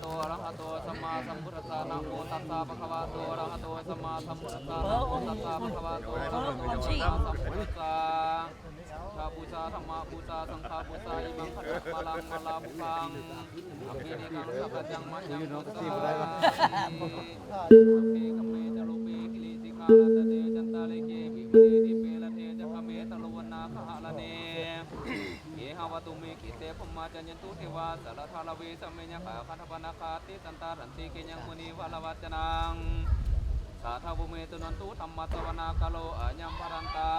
โตอะระหะโตสัมมาสัมพุทธัสสะนะโมตัสสะภะคะวะโตอะระหะโตสัมมาสัมพุทธัสสะนะโมตัสสะภะคะวะโตอะระหะโตสัมมาสัมพุทธัสสะชาบูชาธรรมบูชาสังฆบูชาอิมังคัจฉมาลังมาลาภุพังอภินิกังสัพพจังมัจยังพุทธาภิกเมจโลเปกิลิสิกาลตเตจันตาเลเกวิเมดิเปลเตจะคเมตโลวนาคหะละเนเยหาวตุเมกิเตภมาจัญญตุเทวาสารทาลเวสเมญะขาคันธปนาคาติสันตารันติเกยังมุนีวะละวัจนังสาธาบุเมตุนันตุธรรมสวนาคาโลอัญญัมปรันตา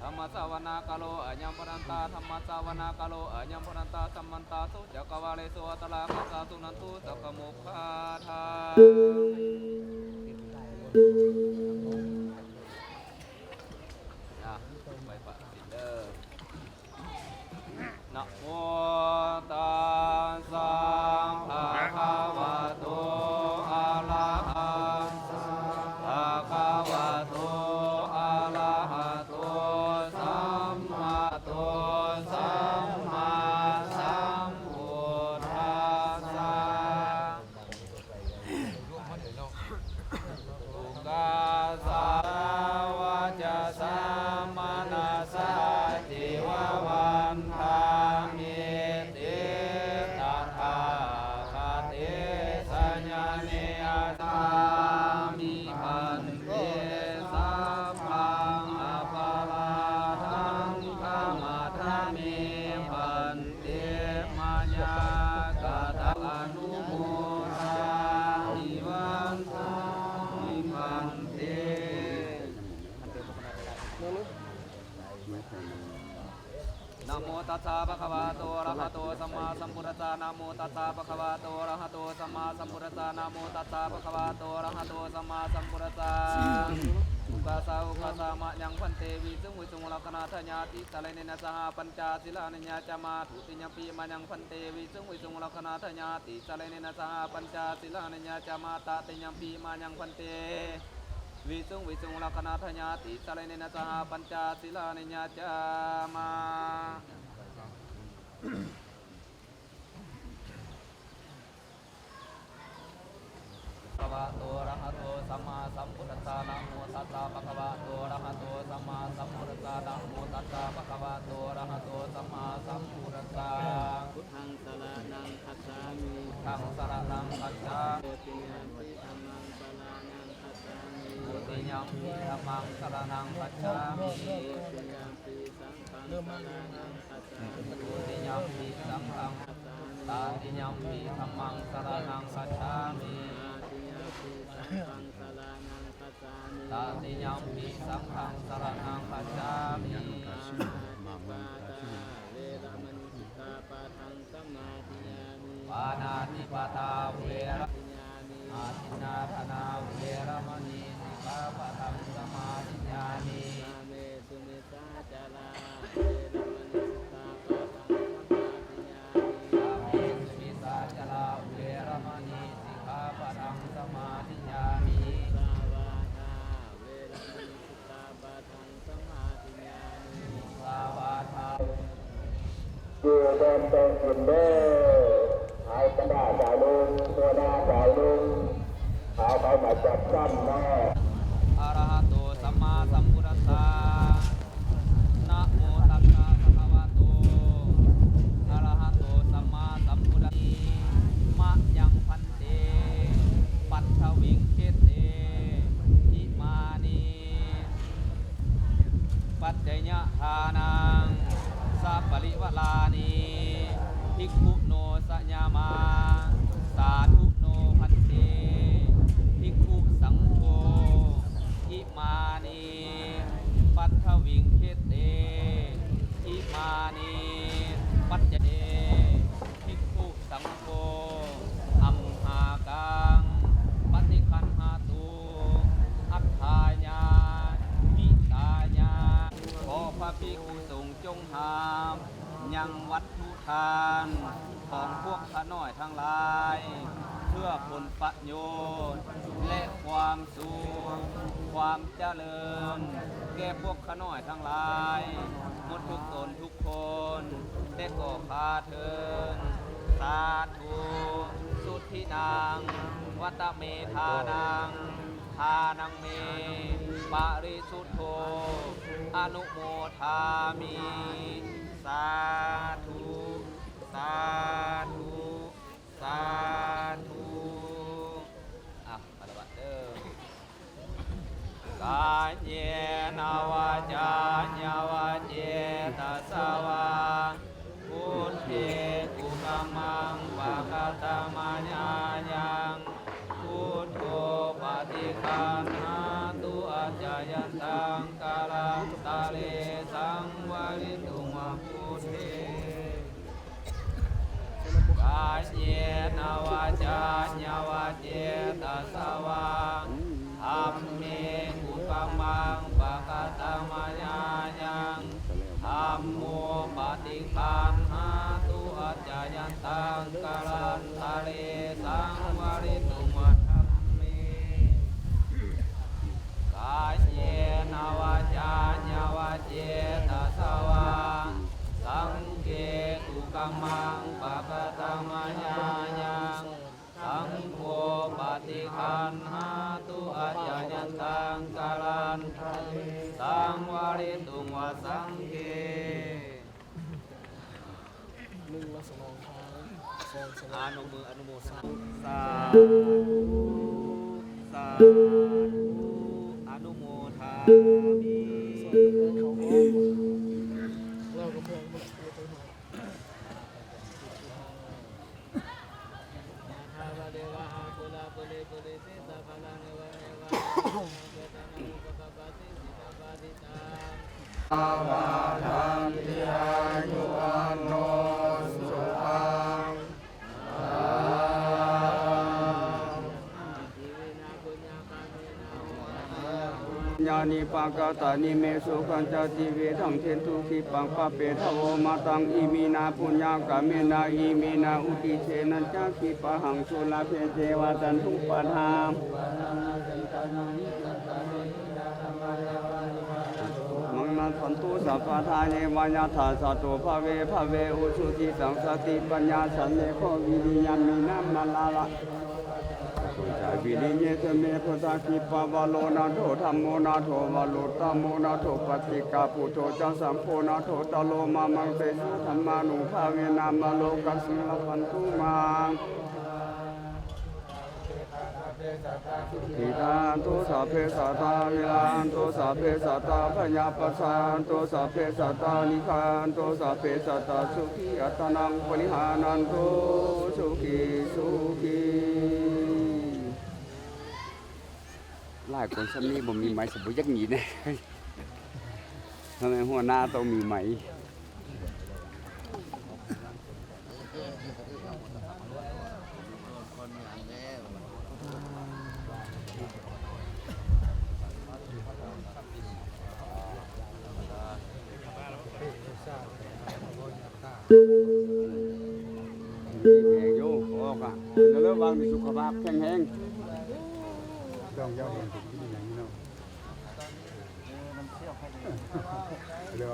ธรรมสวนาคาโลอัญญัมปรันตาธรรมสวนาคาโลอัญญัมปรันตาสัมมันตาสุจักวาเลสุอัตลาคัสสะตุนันตุสักขมุขะทาไปปะสิเดอนะโมตัสสะภะคะวะโตอะระหะภะคะวะโตอะระหะโตสัมมาโตสัมมาสัมพุทธัสสะสุกัสสะวะจะสัมมานาสะจิวะวันทามิติตถาคติสัญญาเนอาสามิพันเตสัพพังอปาราทังธรรมะธรรมิพันเตมัญญากตะอนุโมทามิวันทามิพันเตนะโมตัสสะภะคะวะโตอะระหะโตสัมมาสัมพุทธัสสะนะโมตัสสะภะคะวะโตอะระหะโตสัมมาสัมพุทธัสสะนะโมตัสสะภะคะวะโตอะระหะโตสัมมาสัมพุทธัสสะอุกาสาอุกาสามะยังพันเตวิสุงวิสุงลักขณาทญาติสะเลเนนะสหปัญจศีลานิญญาจามาทุติยมปีมะยังพันเตวิสุงวิสุงลักขณาทญาติสะเลเนนะสหปัญจศีลานิญญาจามาตติยมปีมะยังพันเตวิสุงวิสุงลักขณาทญาติสะเลเนนะสหปัญจศีลานิญญาจามาภะคะวะโตอะระหะโตสัมมาสัมพุทธัสสะนะโมตัสสะภะคะวะโตอะระหะโตสัมมาสัมพุทธัสสะนะโมตัสสะภะคะวะโตอะระหะโตสัมมาสัมพุทธัสสะพุทธังสรณังคัจฉามิธังสรณังคัจฉามิติยัมปิธัมมังสรณังคัจฉามิติยัมปิธัมมังสรณังคัจฉามิติยัมปิสังฆังสรณังคัจฉามิติยัมปิสังฆังตาติยัมปิธัมมังสรณังคัจฉามิตาติยัมปิสังฆังสรณังคัจฉามิปานาติปาตาเวระอาทินาทนาเวรมณีสิกขาปะทังสมาธิญามิเมสุมิสาจาราเวรมณีสิกขาปะทังสมาธิญามิเมสุมิสาจาราเวรมณีสิกขาปะทังสมาธิญามิสาวาทาเวรมณีสิกขาปะทังสมาธิญามิสาวาทาอยู่เดินตรงกินเด้อเอากระดาษจ่ายลุงตัวหน้าจ่ายลุงเอาไปมาจับซ้ำแน่อะระหะโตสัมมาสัมพุทธัสสะนะโมตัสสะภะคะวะโตอะระหะโตสัมมาสัมพุทธัสสะมะยังพันเตปัทถวิงเขเตอิมานิปัจจยทานังสัพปริวลานิภิกขุโนสัญญามาสาธุโนพันเตภิกขุสังโฆอิมานิปัทถวิงเขเตอิมานิปัจเจเตภิกขุสังโฆอัมหากังปฏิคันหาตุอัฏฐายามิตายาขอพระภิกขุสงฆ์จงหามยังวัตถุทานของพวกข้าน้อยทั้งหลายเพื่อผลประโยชน์และความสุขความเจริญแก่พวกข้าน้อยทั้งหลายหมดทุกตนทุกคนได้ก่อพาเถิดสาธุสุด นังวัตเมธานังทานังเมปริสุทโธอนุโมทามิสาธุสาธุสาธุปฏิบัติเด้อกายเยนาวาจาญาวาเจตสวาพุทเทกุกมังปะกตมัญญายังพุทโธปฏิคันหาตุอาจายันตังกาลังตะเลสังวริตุมะพุทเทกายเยนาวาจาญาวาเจตสวาธัมเมกุกมังปะกตมัญญายังธัมโมปฏิคันหาตุอาจายันตังกาลันทะเลสังวริตุมะธัมเมกายเยนาวาจาญาวาเจตสวาสังเกตุกมังปะกตมัญญายังสังโฆปฏิคันหาตุอาจายันตังกาลันทะเลสังวริตุมะสังเกอนุมืออนุโมทนาสาธุสาธุอนุโมทามิวาทันติอายุวันโนสุขังญาณิปังกตานิเมสุขันจติเวทังเทนทุขีปังปะเปทโวมาตังอิมินาปุญญากาเมนาอิมินาอุติเชนันจักขิปะหังสุลาเพเจวะตันทุปะทามมังนันทันตุสัพพะทาเนวายาธาสัตโตภเวภเวอุสุติสังสติปัญญาสันเลโควิริยามินัมมาลาละวิริยะเมพุทธคิปะวะโลนาโถธัมโมนาโถวะโลตโมนาโถปฏิกาพุทโธจังสัมโพนาโถตโลมามังเตสุธัมมานุภาเวนะมะโลกัสสิลพันธุมังทิฏฐานตุสัพเพสัตตาวิลานตุสัพเพสัตตาพยาปัสสันตุสัพเพสัตตานิคันตุสัพเพสัตตาสุขีอัตตนังปริหานันตุสุขีสุขีหลายคนชั้นนี้บ่มีไหมสมบูรณ์ยักษ์หนีเนี่ยทำไมหัวหน้าต้องมีไหมแข็งโย่ออกอ่ะแล้วเริ่มวางในสุขภาพแข็งแรงต้องยาวเห็นถึงที่อย่างนี้เนาะเดี๋ยว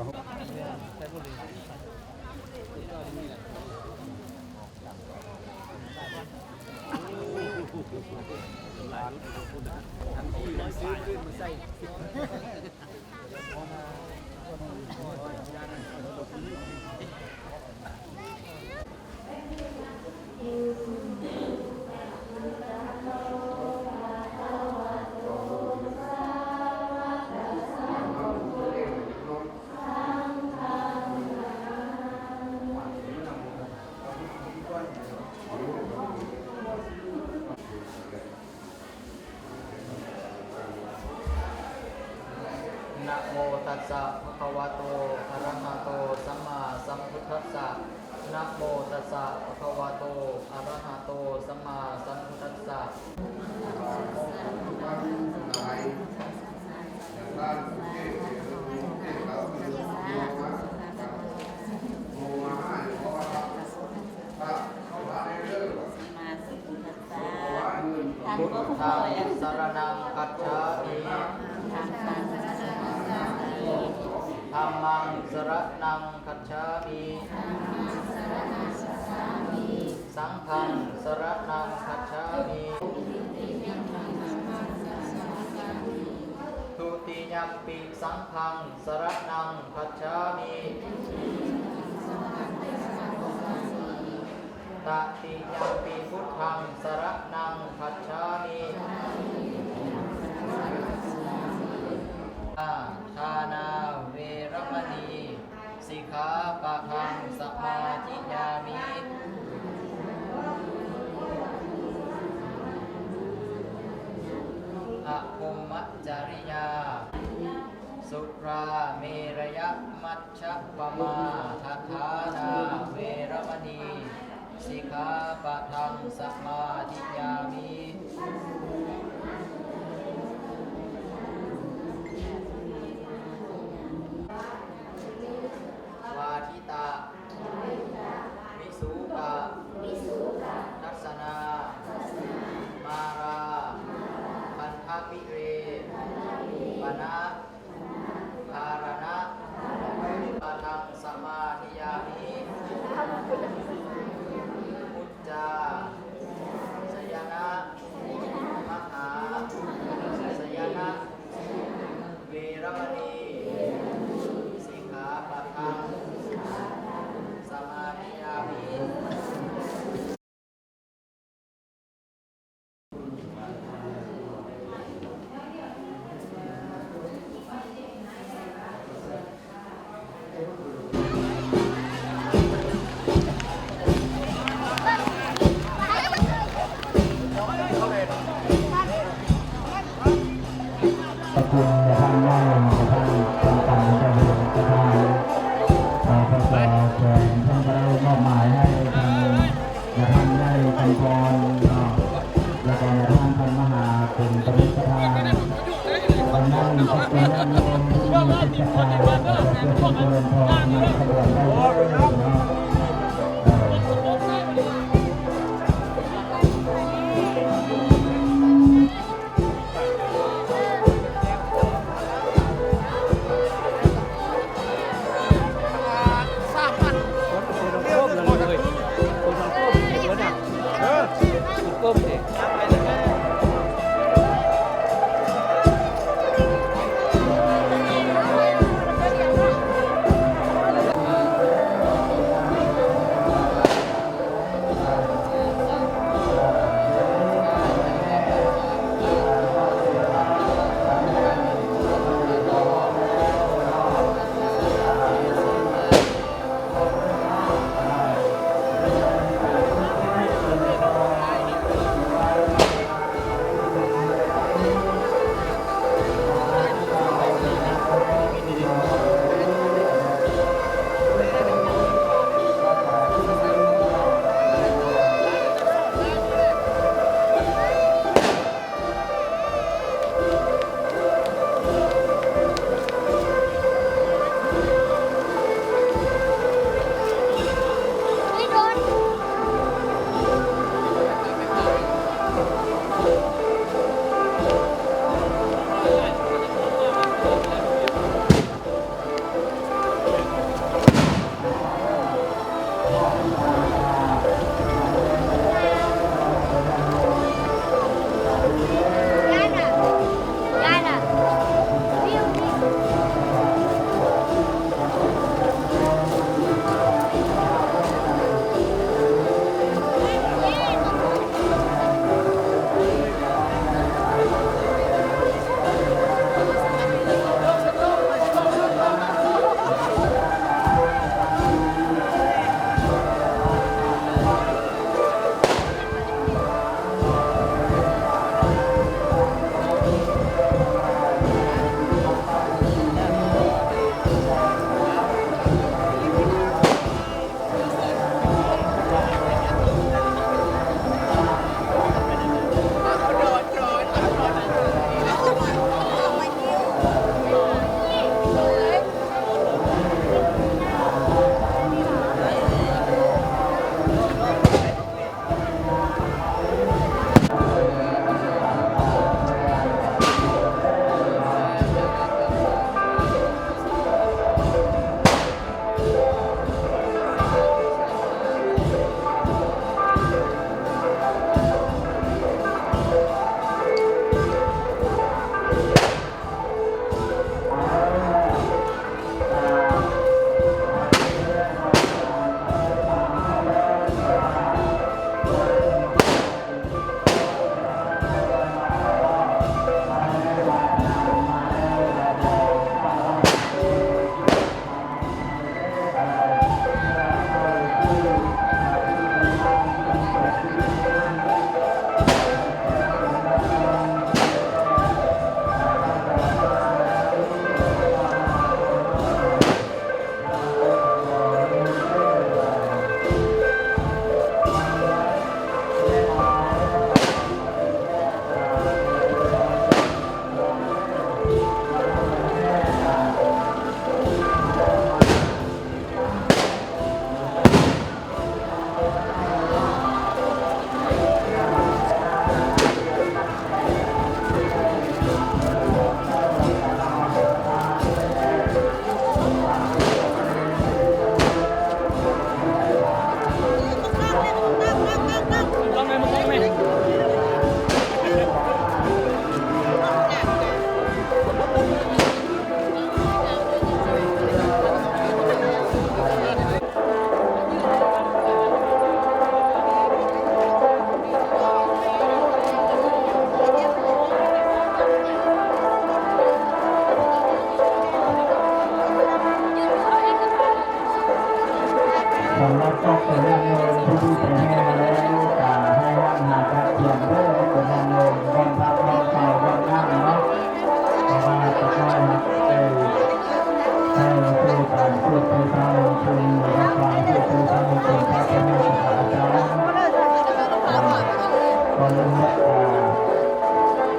ทันทีซื้อขึ้นมาใส่นะโมตัสสะภะคะวะโตอะระหะโตสัมมาสัมพุทธัสสะนะโมตัสสะภะคะวะโตอะระหะโตสัมมาสัมพุทธัสสะพุทธังสรณังคัจฉามิธัมมังสรณังคัจฉามิสังฆังสรณังคัจฉา ยัมปิสังฆังสรณังคัจฉามิตติยัมปิพุทธังสรณังคัจฉามิทานาเวรมณีสิกขาปะทังสมาธิยามิอะภมมัจจริยาสุราเมรยมัชฌัปปมาทัฏฐานาเวรมณีสิกขาปะทังสมาธิยามิวาทิตาวิสุกะทัสสนามาราพันธวิเรปนะภารณะปะทังสมาธิยามิอุจจาสยนะมหาสยนะเวรมณีสิกขาปะทังสมาธิยามิ ขอบคุณกระทั่งว่างกระทั่งทางการจะเห็นกระทั่งพระเจ้าแขวงท่านก็ได้มอบหมายให้ทางกระทั่งได้ทำกรแล้วก็กระทั่งท่านมหาเป็นปริศนาตอนนั้นก็เป็นญาติโยมที่มีจิตใจและเพื่อความเจริญพรในขบวนได้ด้วย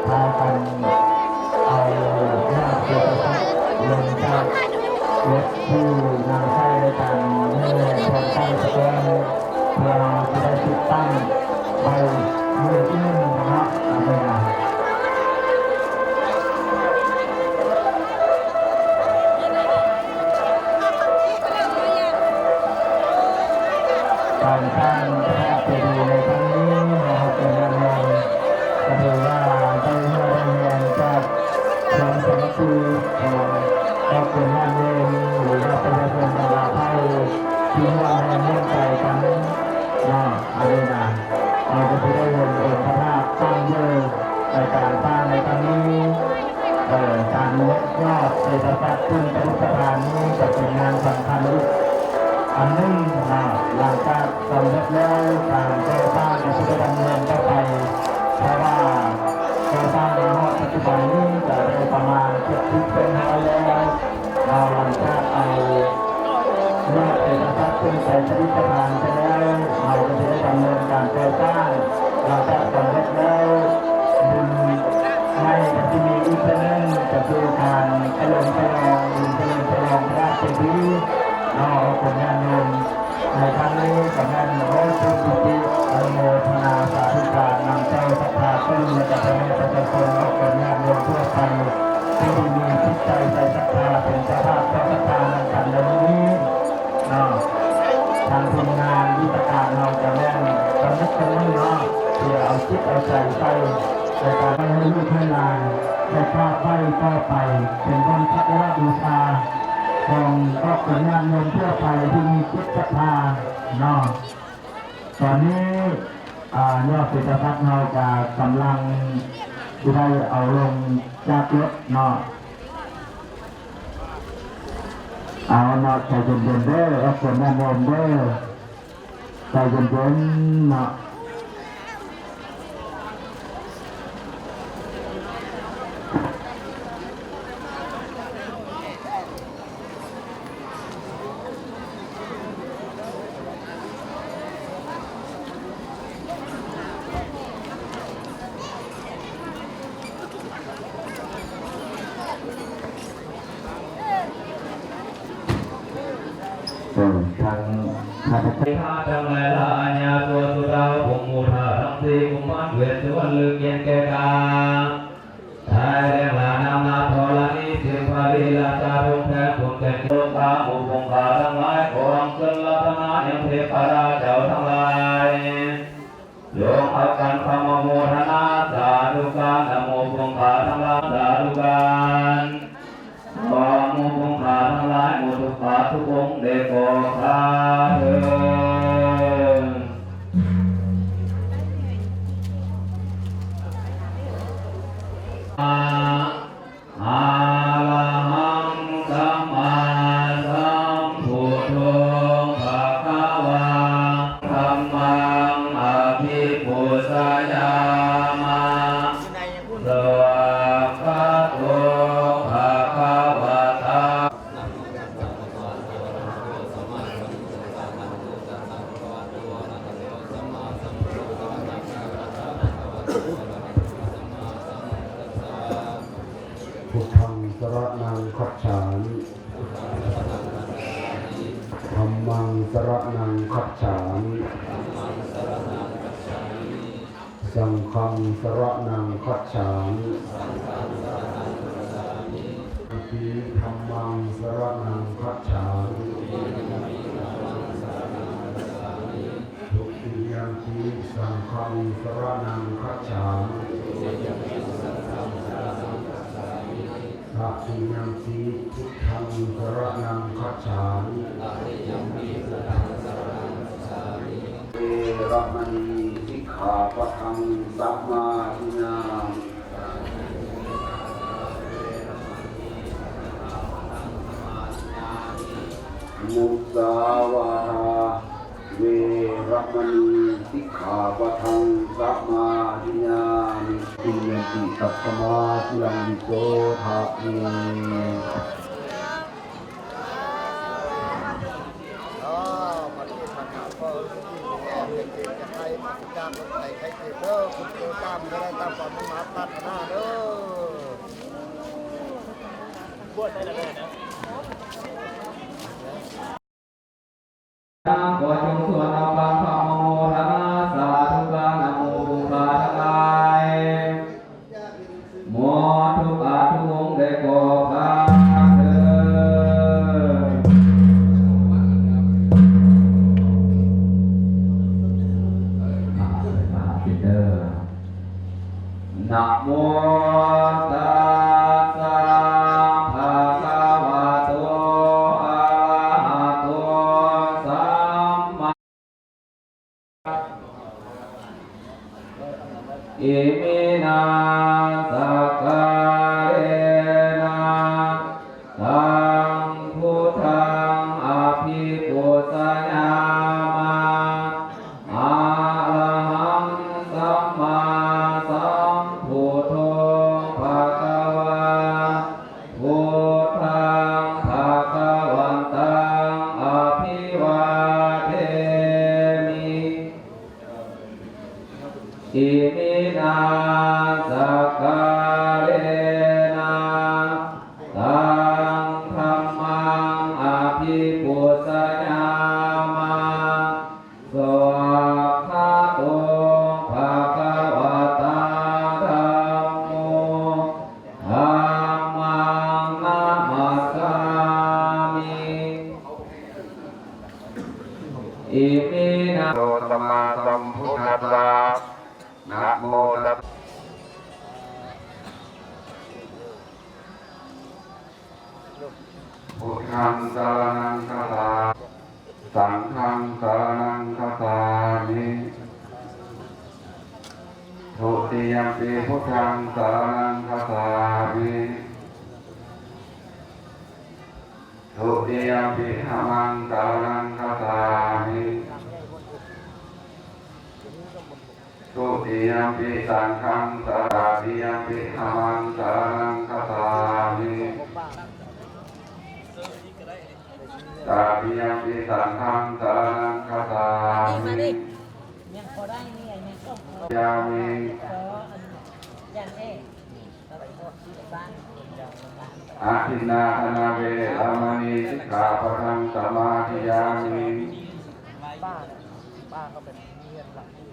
พากันเอาหน้าเสือลงจากรถที่นำใช้ในการเมื่อคนตั้งสแกนเพื่อจะได้ติดตั้งไปเมื่อที่หนึ่งนะครับอะไรนะการสร้างพระเจดีย์ในครั้งนี้นะครับเป็นงานใหญ่ก็ถือว่าได้เมื่อได้เรียนจากทางสำนักงานก็เป็นงานเรียนหรือว่าประชาชนต่างๆให้ที่ว่าให้เมื่อใจกันอะไรนะเราจะได้เห็นองค์พระธาตุตั้งเยอะในการสร้างในครั้งนี้การยกยอดเศรษฐศาสตร์ขึ้นเป็นสถานนี้จะเป็นงานสำคัญอันหนึ่งหลังจากสำเร็จแล้วการก่อสร้างจะได้ดำเนินต่อไปเพราะว่าก่อสร้างในปัจจุบันนี้จะได้ประมาณ70%แล้วเราหลังจากเอาเมื่อเศรษฐศาสตร์ขึ้นไปประดิษฐานไปแล้วเราจะได้ดำเนินการก่อสร้างหลังจากสำเร็จแล้วบุญไม่ที่มีอีกเรื่องจะคือการเฉลิมฉลองพระเจดีย์ผลงานเงินในครั้งนี้กับงานโน้ตทุกปีอนุโมทนาสาธุการนำเจ้าศรัทธาขึ้นและจะเป็นประชาชนออกผลงานเงินทั่วไปที่มีจิตใจใจศรัทธาเป็นเจ้าภาพเจ้าศรัทธานำกันในนี้ทางทีมงานวิชาการเราจะแน่นสำนึกตรงนี้เพื่อเอาจิตเอาใจใส่ในการให้ลูกให้หลานได้กล้าไปต่อไปเป็นวันพระบูชาของก็เป็นงานเงินทั่วไปที่มีจิตศรัทธาตอนนี้ยอดเศรษฐศาสตร์เราจะกำลังที่ได้เอาลงจากรถเอาใจเย็นๆเด้อเอาคนงานเงินเด้อใจเย็นๆทางข้าพเจ้า ข้าทั้งหลายละอัญญาตัวสุดาวผงมูทาทั้งสี่กุมารเวทสุวรรณลึกเย็นแก่กาไทยเรียงลานามนาทอลานิสิงพาลีลาจารุแทนคุณแก่โลกาอุปงคาทั้งหลายของสลาธนายังเทพราเจ้าทั้งหลายโยมอาการคำโมทนาสาธุการนโมปงคาทั้งหลายสาธุการขอโมปงคาทั้งหลายโมทุกขาทุกองค์เดโกคาเถิดอาลาหังสัมมาสัมพุทโธภะคะวาธัมมังอภิปุสยามะสวากขาโตภะคะวะตาพุทธังสรณังคัจฉามิธัมมังสรณังคัจฉามิสังฆังสรณังคัจฉามิอิติธัมมังสรณังคัจฉามิทุติยัมปิสังฆังสรณังคัจฉามิตติยัมปิพุทธังสรณังคัจฉามิเวรมณีสิกขาปะทังสัมมาทิฏฐิมุสาวาทาเวรมณีสิกขาปะทังสัมมาทิฏฐิติยัมปิสัพพมาทิลังวิโสทะเม เด้อคุณเจ้าตามก็ได้ตามความมุ่งมั่นปรารถนาเด้อบวชได้แล้วนะ ขอจงสวดเอาปังพระโมทนาสาธุการนะโมบุคาทั้งหลายหมอทุกอาทุกองค์ได้ก่อพาเถิดนะโมตัสสะภะคะวะโตอะระหะโตสัมมาอิมินาสการเณนะตังพุทธังอภิปุสสยามะอะระหังสัมมาสัมพุทโธภะคะวะพุทธังภะคะวันตังอภิวาเทมิอิมินาสการเณนะตังธัมมังอภิปุสสยามะสวากขาโตภะคะวะตาธัมโมธัมมังนามัสสามิอิมินาโตสัมมาสัมพุทธัสสะนะโมตัสสะพุทธังสรณังคัจฉามิสังฆังสรณังคัจฉามิทุติยัมปิพุทธังสรณังคัจฉามิทุติยัมปิธัมมังสรณังคัจฉามิทุติยัมปิสังฆังสรณังคัจฉามิยัมปิธัมมังสรณังคัจฉามิตาปิยมปิสังฆังสรณังคัจฉามิยังพอได้นี่ไงยังก็พอย ามิ อย่างนี้เราไปหมดที่บ้าน อาทินนาธนาเวรมณีสิกขาปะทังสมาธิยามิ ป้าก็เป็นเมียหลักที่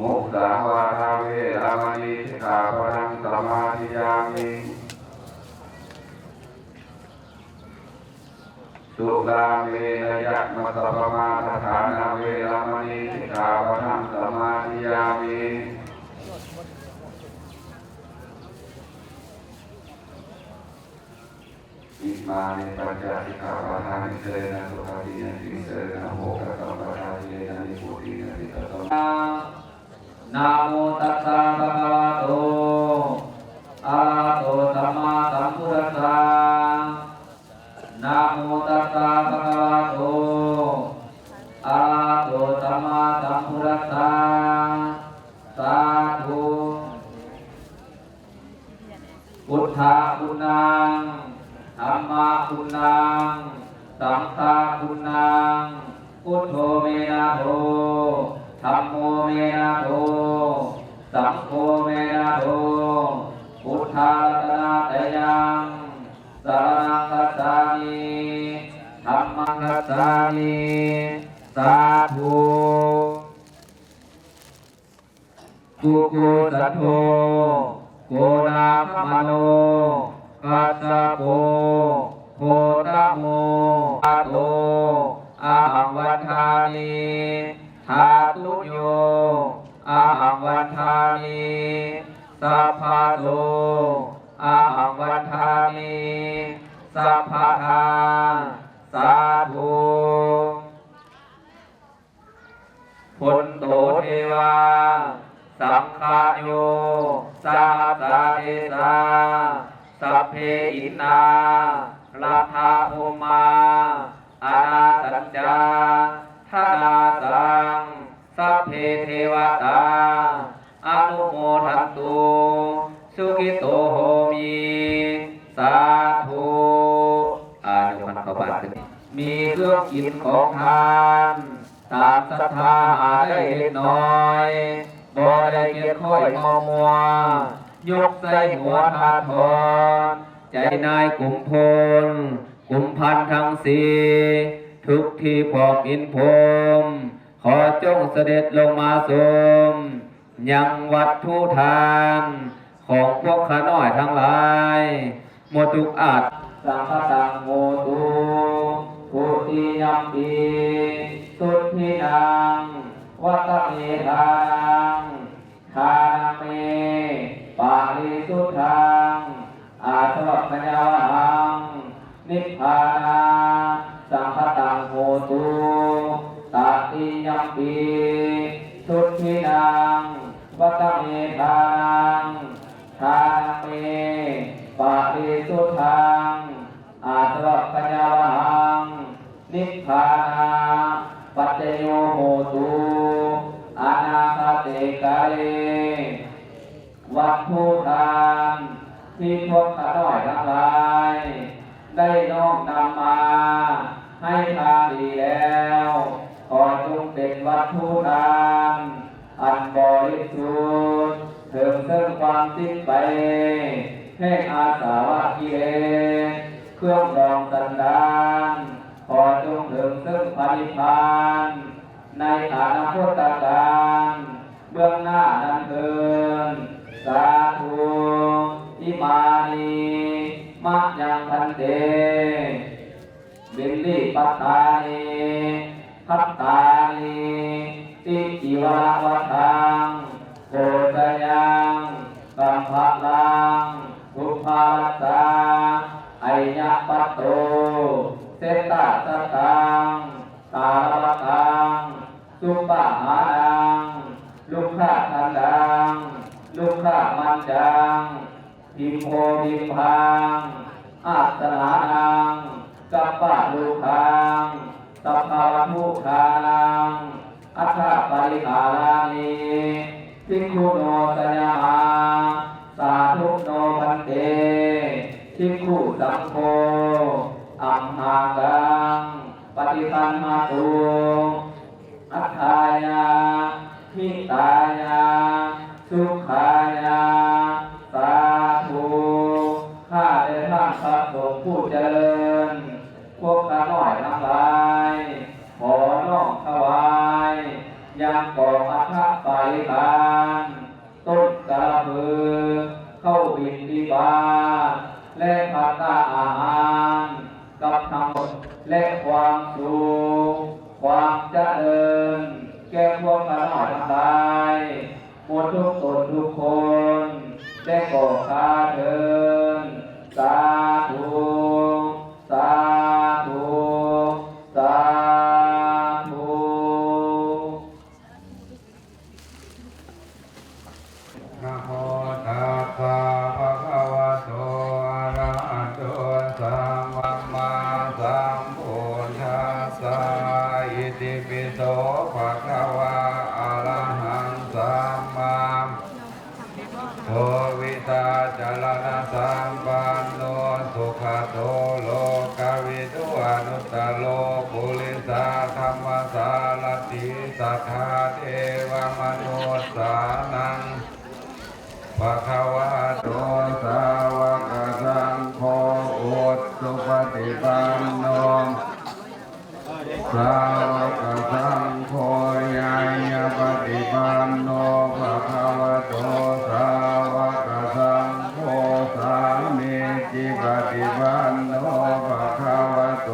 มุสาวาทาเวรมณีสิกขาปะทังสมาธิยามิสุราเวรยะมัสสะปมาทฐานาเวรมณีสิกขาปะทังสมาธิยามิอิมานิปัญจสิกขาปะทังเสนะสุขตินะสิเสนะโมกะสัมปะทาเยนะนิพุตินะสิตตะนะโมตัสสะภะคะวะโตอะระหะโตสัมมาสัมพุทธัสสะนะโมตัสสะภะคะวะโตอะระหะโตสัมมาสัมพุทธัสสะสาธุพุทธะคุณังธัมมะคุณังสังฆะคุณังพุทโธเมนะโธธัมโมเมนะโธสังโฆเมนะโธพุทธะรัตนะตยังสรณังคัจฉามิธัมมังคัจฉามิสาธุกุกุสัทโธโกนาคมโนกัสสะโกโหตะโมอะโตอะหังวันทามิธาตุโยอะหังวันทามิสัพพะโตอะหังวันทามิสัพพะทาสาธุพนโตเทวาสังฆาโยสัพพะเทสาสัพเพอินนาราธาโอมาอานาสัจจาทนาสังสัพเพเทวตาอนุโมทันตุสุขิโตโหมิสาธุอายุมันเข้าบ้านถึงมีเครื่องกินของทาน ตามศรัทธาหาได้เล็กน้อยบ่ได้เกียจค่อยมัวยกใส่หัวทาทอนใจนายกลุ่มพลกลุ่มพันทั้งสี่ทุกที่พอกอินพรมขอจงเสด็จลงมาสมยังวัดทุทานของพวกข้าน้อยทั้งหลายหมดทุกอาจสังฆตังโมตุพุทธิยัมปีสุทธินังวัตเมทานังทานาเมปาริสุทธังอาสวัคยาหังนิพพานาสังฆตังโมตุตติยัมปีสุทธินังวัตเมทานังทานาเมปาริสุทธังอาสวัคยาหังนิพพานาปัจจโยโหตุอนาคเตกาเลวัตถุทานที่พวกข้าน้อยทั้งหลายได้น้อมนำมาให้ทานดีแล้วขอจงเป็นวัตถุทานอันบริสุทธิ์ถึงซึ่งความสิ้นไปแห่งอาสาวะกิเลสเครื่องรองสันดานขอจงถึงซึ่งพระนิพพานในฐานะพุทธการเบื้องหน้านั้นเถิดสาธุอิมานิมัจยังพันเตบิลลิปัตตานิพัตตานิติจิวะวัฏังโกตยังกัมภะลังอุปาลัสสะไอยะปัตโตเสตาสตังตาลวะตังสุปะหานังลุกขะทันดังลุกขะมันจังพิมโพพิมพังอัตตนานังกัปปะลุคังสัพพะวัตถุทานังอัฏฐปริหารานิภิกขุโนสัญญาสาธุโนพันเตภิกขุสังโฆอัมหากังปฏิปันหาตุอัฏฐายาหิตายาสุขายาสาธุข้าได้ท่านพระสงฆ์ผู้เจริญพวกข้าน้อยทั้งหลายขอน้อมถวายยังกองอัฐปาริกานต้นกระพือเข้าบิณฑบาตและภัตตาอาหารกับทั้งหมดและความสุขความเจริญแก่พวกข้าน้อยทั้งหลายหมดทุกตนทุกคนได้ก่อข้าเถิดสาธุสาธุสาธุ นะโมตัสสะภะคะวะโตอะระหะโตสัมมาสัมพุทธัสสะอิติปิโสภะคะวะอะระหังสัมมาโตวิตาจารณะสัมปันโนสุขโตโลกวิทูอนุตตโลปุริสาธัมมสารติสัทธาเทวมนุสสานังภะคะวะโตสาวกสังโฆอุตสุปฏิปันโนสาวกสังโฆญาญาปฏิปันโนภะคะวะโตสาวกสังโฆสามีจิปฏิปันโนภะคะวะโต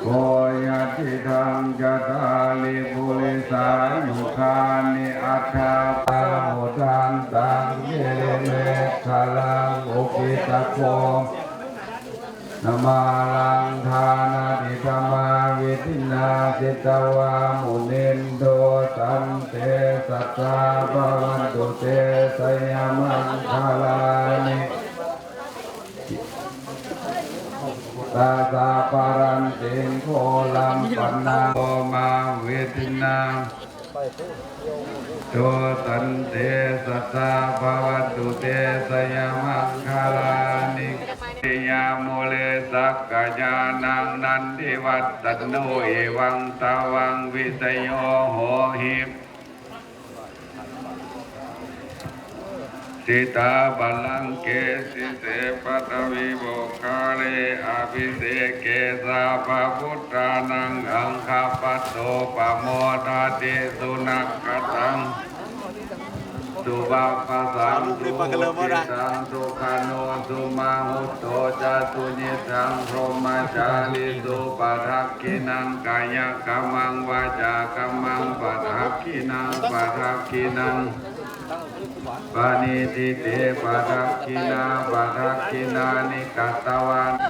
โกยติทังจัตตาลิปุริสายุคานิอัฏฐาปาโหตันตังเยเรเมฆาลังโอกิตะโคนามาลังทานาติธรรมาวิทินาจิตวามุนินโดตันเตสัตตาภวันตุเตสยามังคาลานิตาสาปารันติงโคลัมปันนาโอมาเวทินาโตตันเตสัตตาภวันตุเตสยามังคาลานิย าโมเลสักกายานังนันทิวัตตโนเอวังตาวังวิสโยโหหิสิตาบัลลังเกสิเสปัตวิโภคาเลอภิเสเกสาภะพุทธานังอังคาปัตโตปะโมทาเตสุนักขตังสุภาพสังสุติสังสุขานุสุมาหุตโตจตุญิสังพรหมจาริสุปัฏฐกินังกายกรรมังวาจากรรมังปัฏฐกินังปัฏฐกินังปานิติเตปัฏฐกินาปัฏฐกินานิกัตตวัน เ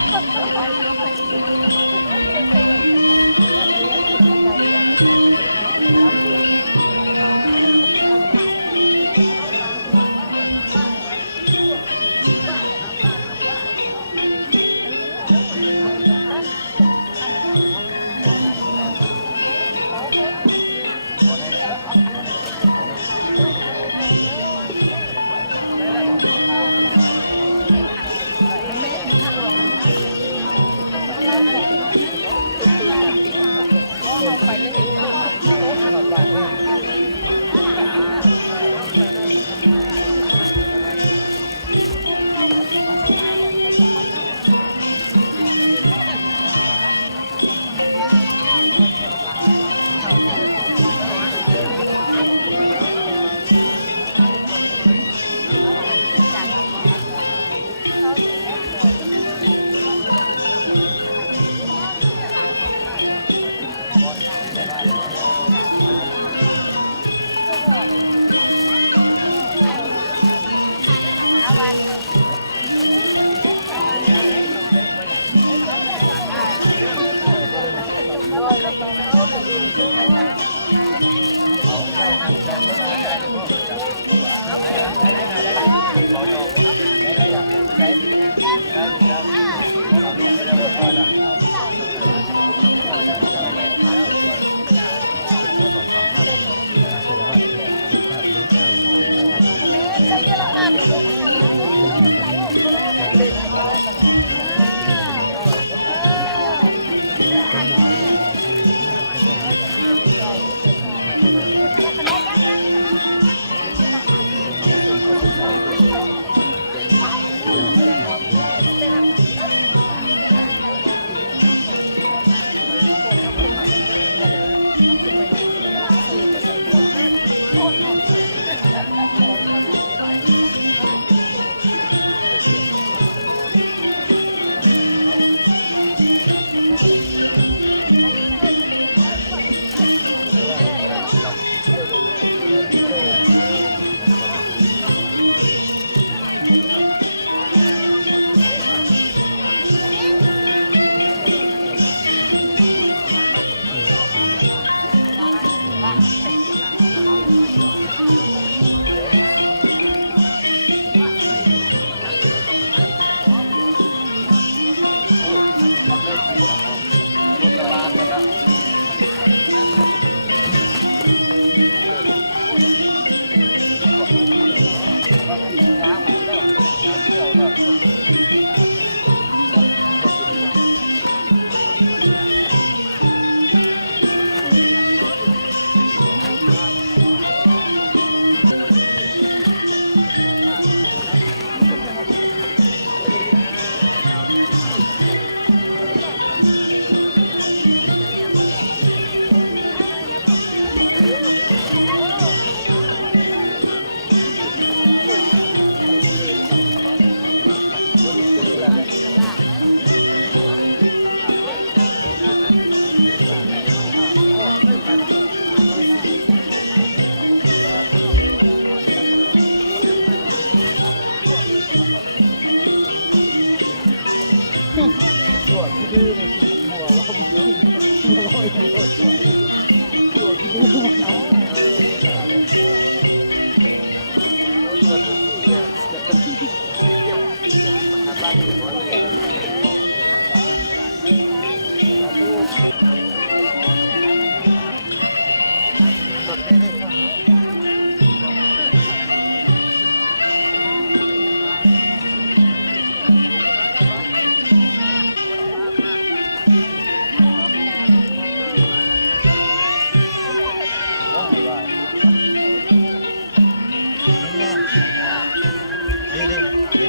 นี่นี่นี่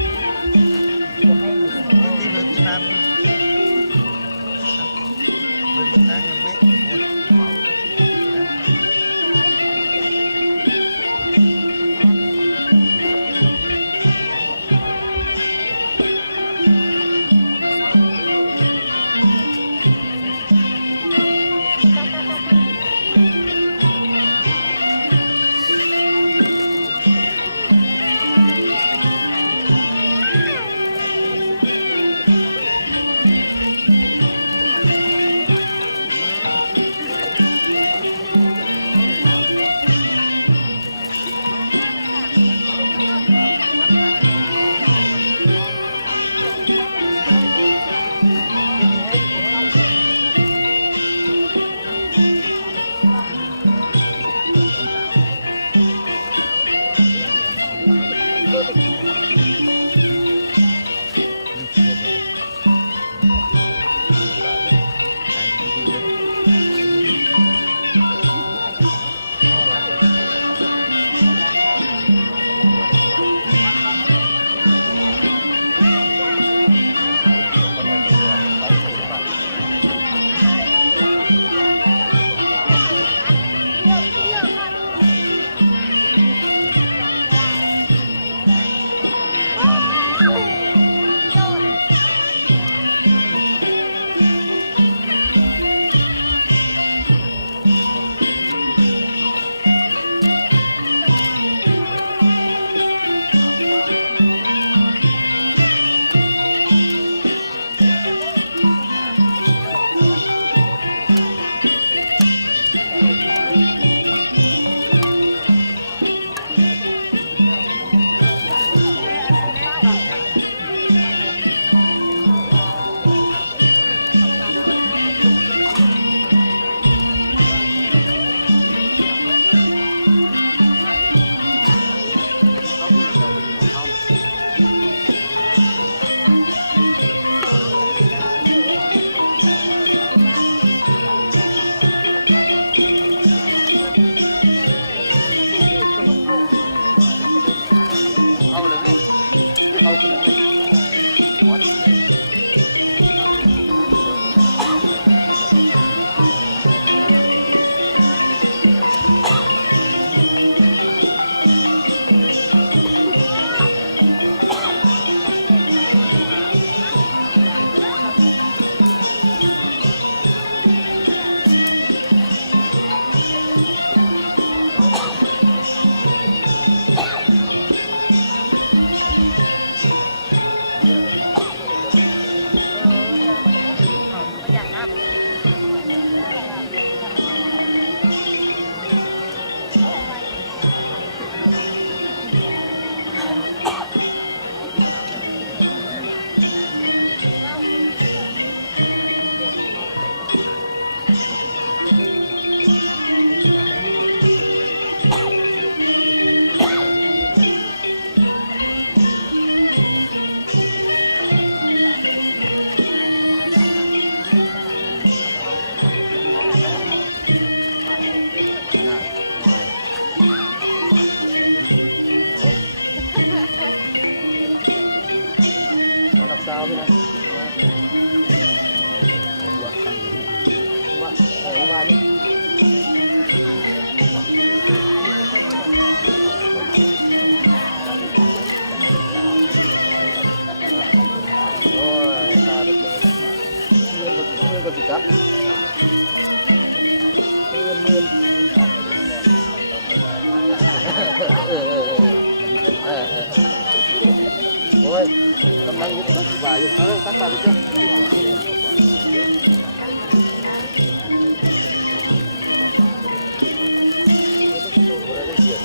ที่มือที่นั่นมือนั่งยังไม่หมด เอาเลยไหมเอาขึ้นเลยไหม สาวพี่นะว่าว่านี่โอ้ยตาเป็นเงินก็ติดจับเงินโอ้ยกำลังยึดตักบาอยู่ตักบาไปเจ้าได้เกียรติ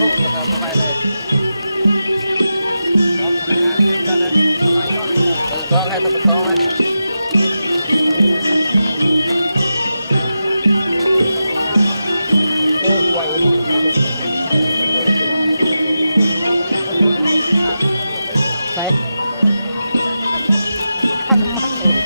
พุ่งแล้วก็ไปเลยต้องให้ต้องต้องไหมโอ้ไหวใส่ขันมันเอง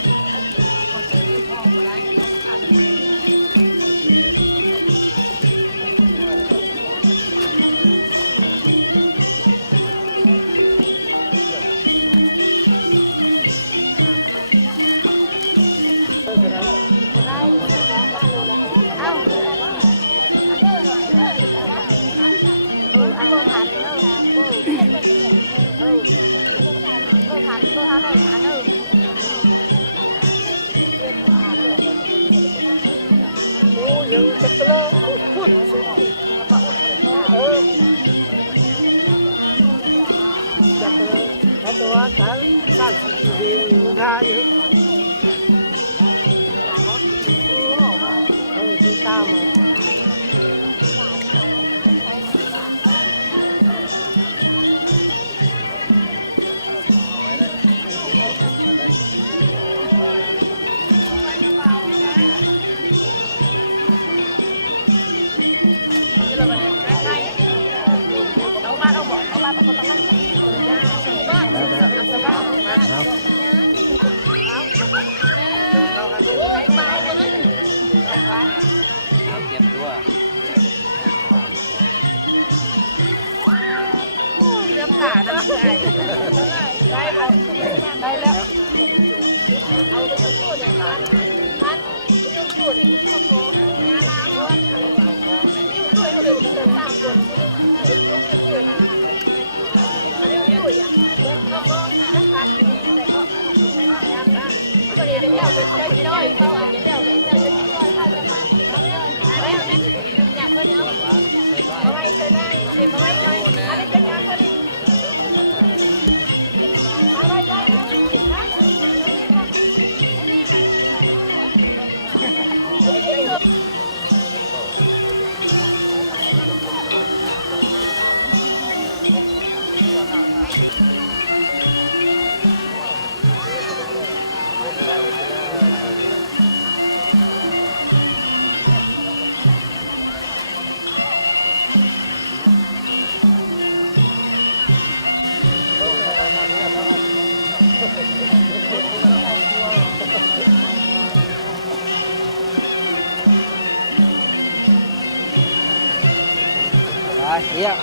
ยังจะเกลือพูดจะเกลือถ้าตัวฉันสั่งดีมุขอยู่ถึงตามมาเอาเตรียมตัว เริ่มตาได้ได้แล้วเอาไปพูดเลยมันพูดเลยขอบคุณงานลาคนยุ่งด้วยเลยเดินตามคนยุ่งด้วยนะอันนี้ยุ่งอย่างก็นักการแต่ก็ไม่มากยากนะก็ดีเดี๋ยวไปช่วยช่วยเขาเดี๋ยวไปช่วยช่วยเขาจะมาอะไรเนี่ยอยากไปเนี่ยเอาไว้ช่วยได้เดี๋ยวเอาไว้ช่วยอันนี้เป็นงานคนนี้เอาไว้ช่วยนะ Rồi, đi ạ.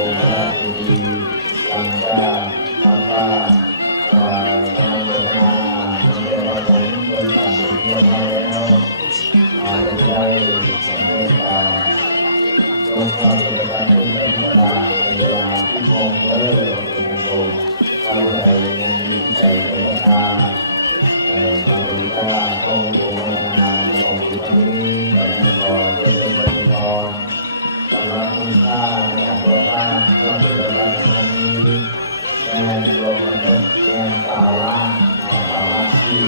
Bồ Tát Di Tăng Ca Ma Pa và Tham Bồ Tát Để Ba Bốn Bên Tạng Bồ Thiên Ma Leo Đến đây Bên Tạng Tôn Pháp Bồ Tát Bồ Tát Bồ Tát Để là Môn Tế Bồ Tát Bồ Tát Bồ Tát Bồ Tát Bồ Tát Bồ Tát Ông Bồ Tát Ông Bồ Tát Ông Bồ Tát สำหรับคุณค่าในการก่อสร้างก็คือการทำนี้แทนรวมมนุษย์แทนภาวะที่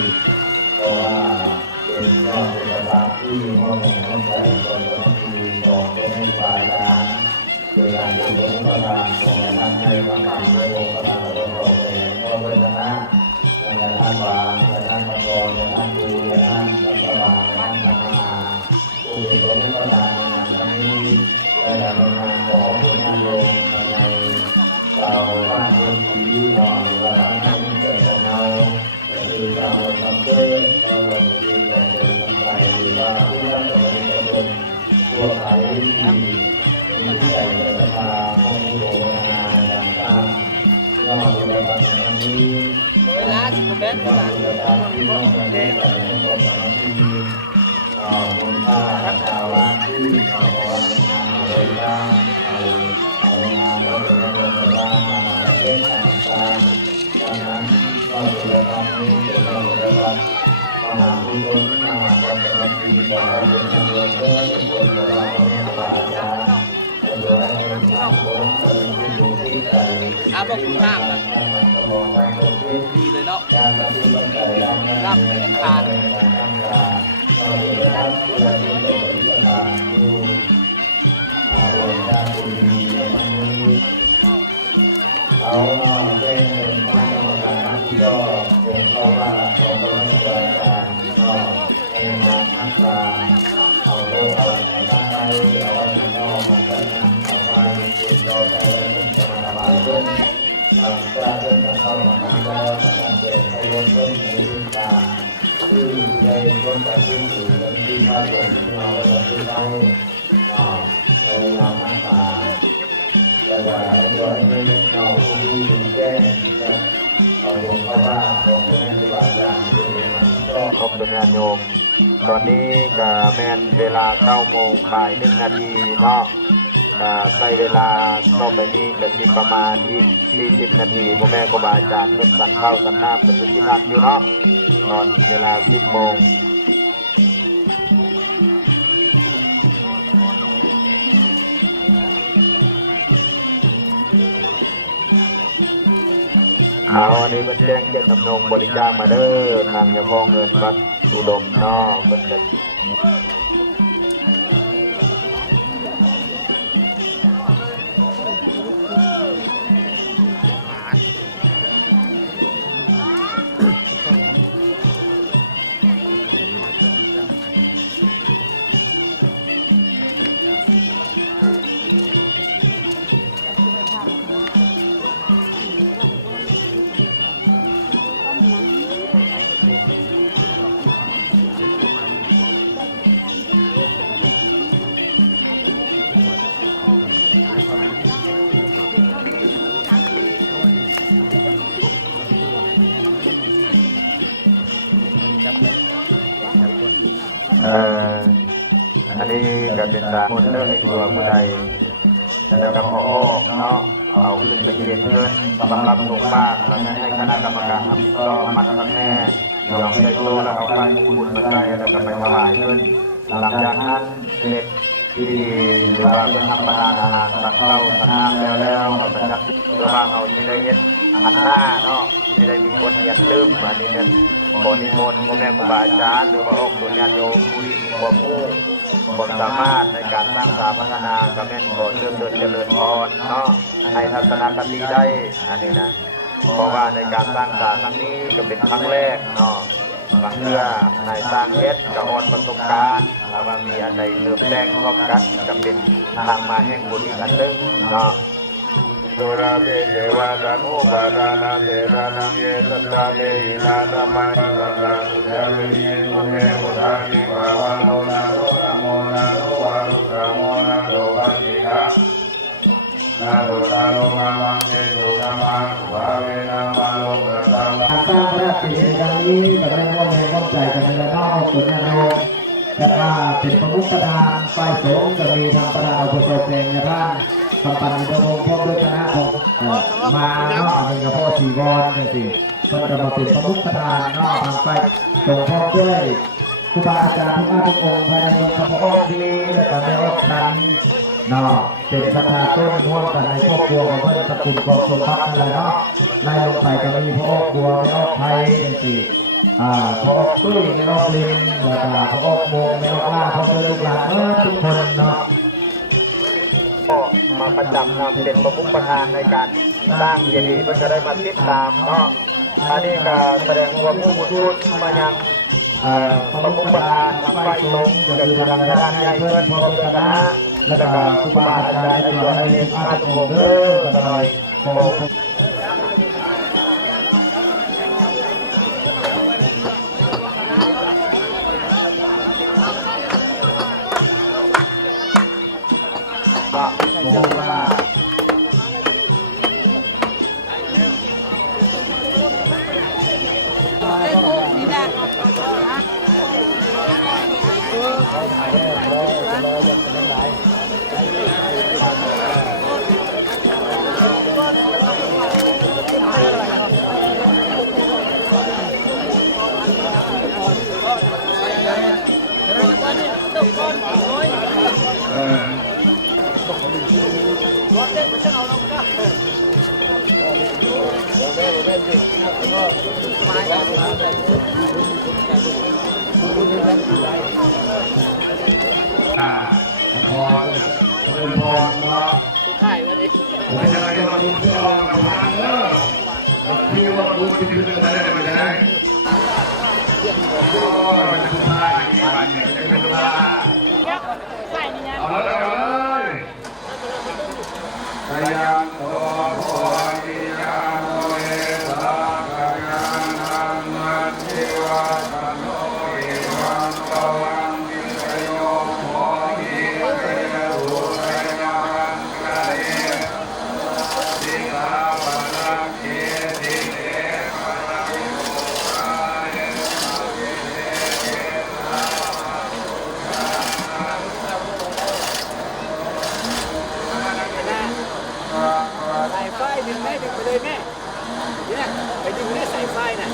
เพราะว่าเป็นยอดเป็นภาที่พ่อแม่ต้องใจคนต้องคือบอกเป็นให้ฝ่ายการโดยการเป็นผู้ประทานของท่านให้ความมั่นในองค์ประธานของเราแห่งพ่อเป็นนะและท่านวางและท่านประกอบและท่านดูและท่านรัฐบาลและท่านธรรมนาผู้เป็นผู้ประทานในงานครั้งนี้และในงานของคุณท่านลงในเราบ้านคนผีนอนและท่านที่เกิดของเราก็คือการลงทำเพื่อเราลงที่แต่เดินทางไปหรือว่าผู้ท่านจะมีกระบวนทั่วไปที่มีใจในสภาห้องผู้โบราณอย่างต่างยอดสุดยอดในครั้งนี้ยอดสุดยอดที่ต้องการได้แต่ทั้งหมดทั้งที่คุณค่าชาวบ้านที่ชาวบ้านงานเลยบ้างเอางานแล้วเป็นเรื่องบ้านมาเล่นต่างๆดังนั้นก็ถือว่านี้เป็นเรื่องบ้านมา ผู้ชนวันปฏิบัติเป็นเรื่องเรื่องคนเราเนี่ยบาจาโดยทางผมเป็นผู้ที่ใจบอกคุณห้ามนะดีเลยเนาะการปฏิบัติใจร่างกายขาดร่างกายเราได้รับเพื่อที่จะปฏิบัติอยู่วันด้านดีวันนี้เอาแจ้งทางการที่ก็คงเข้าว่าของบริษัทการก็ในนามนักการเอาโลกเอาในบ้านไปเอาไว้ข้างนอกมันก็นั่งเอาไว้เป็นรอใจแล้วเป็นสมาธิเพิ่มหลังจากเริ่มเข้ามาแล้วการเปลี่ยนให้ลดต้นในเรื่องการที่ในต้นการที่ถือและที่พาดลงที่เราจะที่ได้ในนามนักการแล้วก็ตัวนี้เราผู้ที่แจ้งจะเอาลงเข้าบ้านของแม่ครูบาอาจารย์ที่มันก็ครบเป็นงานโยมตอนนี้ก็แม่นเวลา9 โมงบ่าย1 นาทีเนาะใช้เวลาต่อไปนี้ก็สิประมาณอีก40 นาทีพ่อแม่ครูบาอาจารย์เพิ่นสั่งข้าวสั่งน้ำเป็นที่ทำอยู่เนาะตอนเวลา10 โมงอันนี้เป็นแจ้งเจตจำนงบริจาคมาเด้อทางยาพองเงินวัดอุดมนอกเป็นเด็กอันนี้ก็เป็นสามเรื่องในตัวผู้ใดแล้วก็ขอเนาะเอาขึ้นไปเรียนเพื่อนสำหรับหมู่บ้านแล้วให้คณะกรรมการทำก็มัดกับแม่ยอมใช้ตัวแล้วเอาไปมูลมาใช้แล้วก็ไปถวายเพื่อนหลังจากนั้นเสร็จพิธีหรือว่าเป็นทำประทานอาหารตักเข้าสันน้ำแล้วก็เป็นจักหรือว่าเอาที่ได้เย็ดหันหน้าเนาะที่ได้มีคนเรียนลืมอันนี้เป็นบทนิมนต์พ่อแม่ครูบาอาจารย์หรือว่าองค์สุญญาโยมผู้ที่มีความรู้ความสามารถในการสร้างสาพัฒนากับแม่นขอเจริญพรเนาะให้ทัศนคติได้อันนี้นะเพราะว่าในการสร้างสาครั้งนี้ก็เป็นครั้งแรกเนาะบางเรื่องในสร้างเฮ็ดกับอ่อนประสบการณ์แล้วว่ามีอะไรเริ่มแรงพร้อมกันกับเป็นทางมาแห่งบุญอีกอันหนึ่งเนาะตุระเตเทวะสังโฆปาทานาเตระนังเยสัตตาเตหินาธรรมังสัตตาสุจาริเยสุเมมุทานิภาวะโนนาโรนะโมนาโรวารุสะโมนาโรปัสสิกะนาโรตาโลมามังเตโตธรรมังวาเวนะมาโลกะตังสร้างพระราชกิจในครั้งนี้ก็ได้ร่วมแรงร่วมใจกันในระดับสุญญาโยมแต่ว่าเป็นประมุขประธานฝ่ายสงฆ์จะมีทางประธานอุปสมบทแห่งญาติคำปันอินทวงศ์พร้อมด้วยคณะของมาเนาะอันนี้ก็พ่อสีวอนเนี่ยสิเพิ่นก็มาเป็นประมุขประธานเนาะทางฝ่ายสงฆ์พร้อมด้วยครูบาอาจารย์ทุกองค์ภายในเมืองพระพรดีและก็ได้รับนั้นเนาะเป็นศรัทธาต้นร่วมกันในครอบครัวของเพื่อนสกุลกองสมบัตินั่นแหละเนาะไล่ลงไปก็มีพระออกบัวไม่ออกไทยอย่างสิพระออกตุ้ยไม่ออกลิงแล้วก็พระออกโมงไม่ออกล่าพร้อมด้วยลูกหลานทุกคนเนาะก็มาประจำนำเป็นประมุขประธานในการสร้างเจดีย์เพื่อจะได้มาติดตามเนาะอันนี้ก็แสดงความมุ่งมั่นมายังประมุขประธานฝ่ายสงฆ์ก็คือทางด้านใหญ่เพื่อนพร้อมด้วยคณะและก็ครูบาอาจารย์ในตัวในเรื่องอาตโมเด้อก็ได้ขอโมว่า เ ขอเป็นพรเนาะ สุดท้ายวันนี้ ไม่ใช่ที่เราดูที่เราทำงานเนอะที่ว่าดูที่คืออะไรไม่ได้โอ้ยมันทุกท่าอีกวันเนี่ยจะเป็นทุกท่าเอาเลยเอาเลยพยายามโตโพธิญาณโเวสักยานังมัจจิวัตโนอิวังตวังวิสโยโมหิเตหุเตยังกะเอสิกขาปะทังเกติเตปะทังโมกาเอสะเกเกสะสายไฟดึงแม่ดึงไปเลยแม่เนี่ยไปดึงแม่สายไฟน่ะ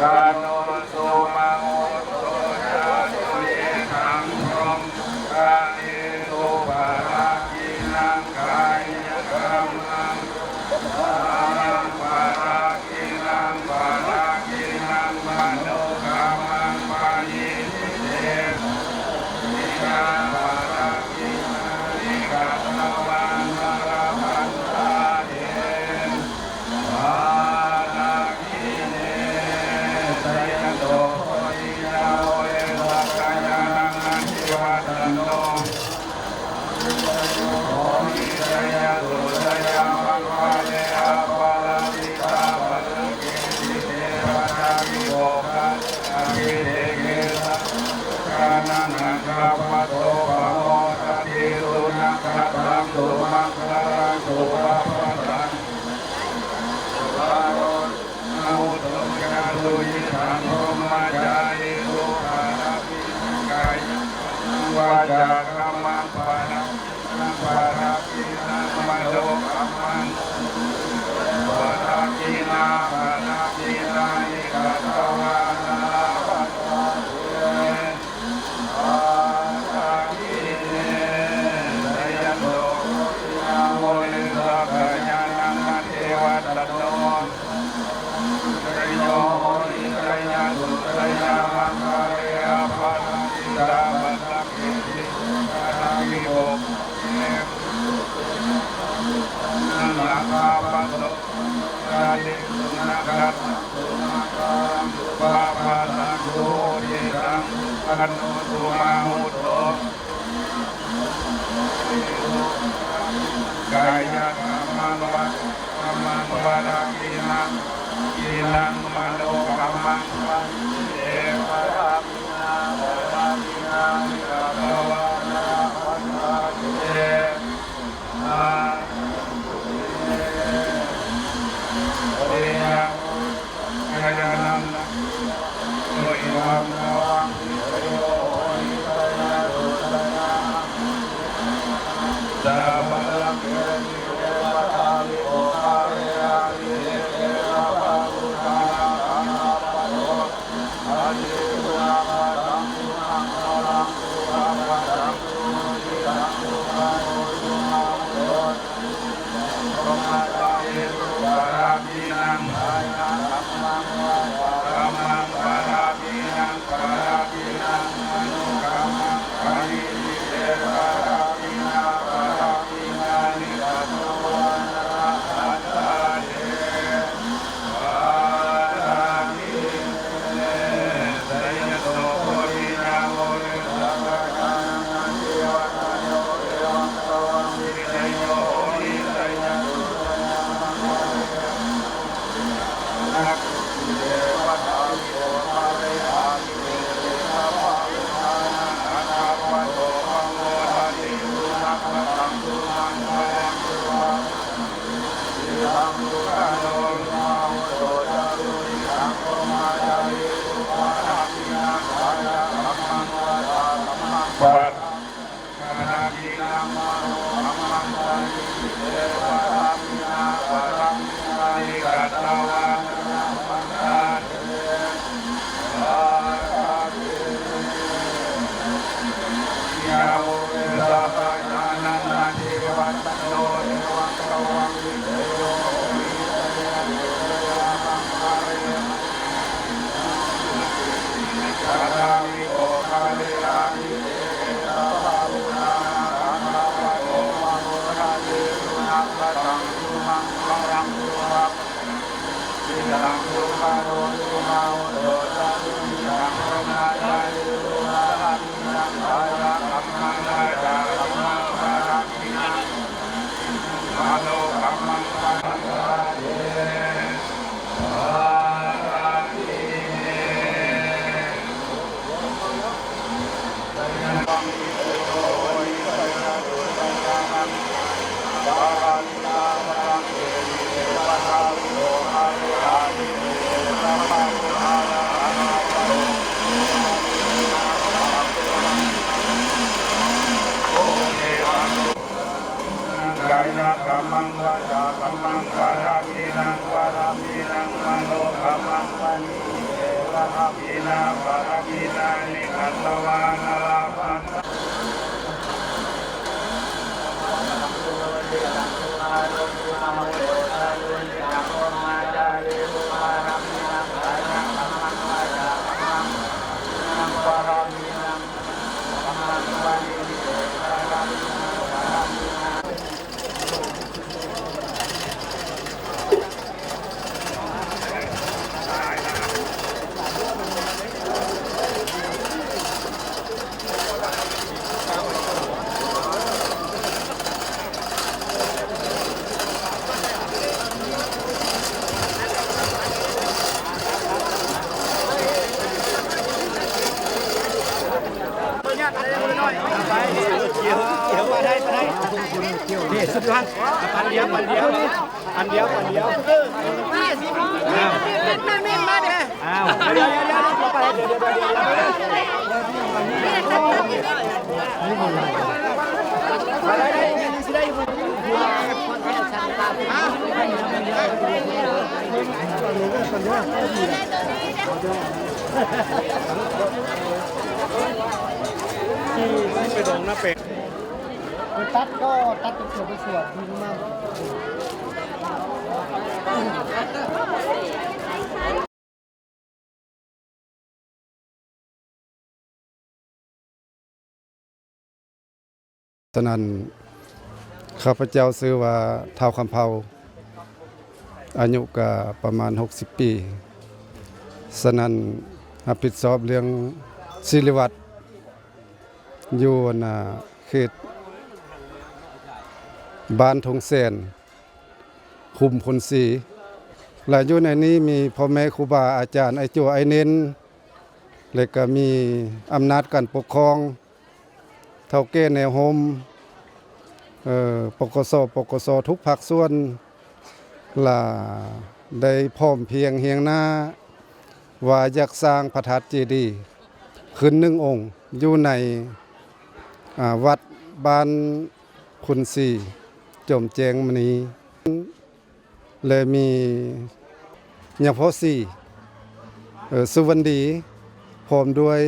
กาโนโสมังโอโตจะเยขังพรหมกาเอโตปะรากินังกายกรรมังปะรากินังปะรากินังมโนกรรมังปายิทิเตนิกาปะรากินังนิกัตตวันมะระพันตาเยปารากิเนสยโตโพธิญาณเวสักยานังอันติวัตโนโอมิสยะตุสยะมังวะเดอะปะละติกาปะละเกติเตปะทามิโกคะอะกิเตเกสะกานังอังคาปะโตปะโมทะติสุนังคะตังตุมังคารังตุปะปะตังวะโรนะโมตุกะตุยิทังพรหมจาริสุปะระปิกายวาจากัมมังปะนะปะระปินังมโนกัมมังปะระปินาปะระปินานิกัตตวานาปะตะเยปะระปิเนสยโตโพธิญาณโมเนสักยานังมัจเจวัตโนสยโยโหติสยะตุสยะมังคาเรอะปะระติตาปะระกิติปะระกิโกนังลังคาปะโตกาลิสุนักขัตตุมังคังสุปะปะสังโฆเยสังอันโนตุมาหุโตกายะกรรมังวะกรรมังวะรากินังกินังมโนกรรมังวะเอวะรามินาภะรามินามิกะตวานาปัสสะเตอาเตยังกายานังโยอิวังนวังวิสโยโหนิสยะตุสยะสัพพะลังเกติเตปะทามิโอคาเรอะวิเตเตระภะพุทธานังอังคัปปะโตอะติสุนังปะตังสุนังโนรังสุภะปะตังสุติตังสุภะโนสุมังโตพรหมจาริสุปะรามินังอายังธัมมังวะธัมมังปะรามินังปะรามินังอนุกัมมังปะยิทิเตปะรามินาปะรามินานิกัตตวานาอัตตาเตปะรามิเนสยโตโพธิญาณโมเนสักยานังอันติวัตโนเอวังตวังวิสโยโหติสยะตุสยะมังคาเรนักเทวตาวิโอคาเรอามิเตเตนะภะวิหานังอะนาปะโตมังโมทะติสุนักขะตังสุมังคายังสุวะสิทังสุขโนนาหุโตจารุนิสังโฆมาจาริสุปะรามินังกายะกัมมังวะตากัมมังปะกานากินังมโนกัมมังปะยิทิเตปะรามินาปะรามินานิกัตตวานาปันตาเตปะรามิยาโมเวสัพพะญาณังอันติวัตโนเอวัง ะกัมมังวาจากัมมังวารามินังวารามินังมโนกัมมังวานิเอวะรามินังวารามินังนิคัตตวานาลาภันนี่สุดยอดปันเดียวอ้าวเดี๋ยวไปเดี๋ยวไปดงหน้าเป็ดตัดก็ตัดเป็นส่วนดีมากฉะนั้นข้าพเจ้าซื้อว่าท้าวคำเภาอายุก็ประมาณ60 ปีฉะนั้นรับผิดชอบเรื่องศิริวัตรอยู่เขตบ้านทงแสนคุมพลศรีและอยู่ในนี้มีพ่อแม่ครูบาอาจารย์ไอจัวไอเน้นและก็มีอำนาจการปกครองเท่าแก่แนวโฮมปกสทุกภาคส่วนล่ะได้พร้อมเพียงเฮียงหน้าว่าอยากสร้างพระธาตุเจดีย์ขึ้น1 องค์อยู่ในวัดบ้านคุณศรีจอมแจงมณีเลยมียาโพสีสุวรรณดีพร้อมด้วย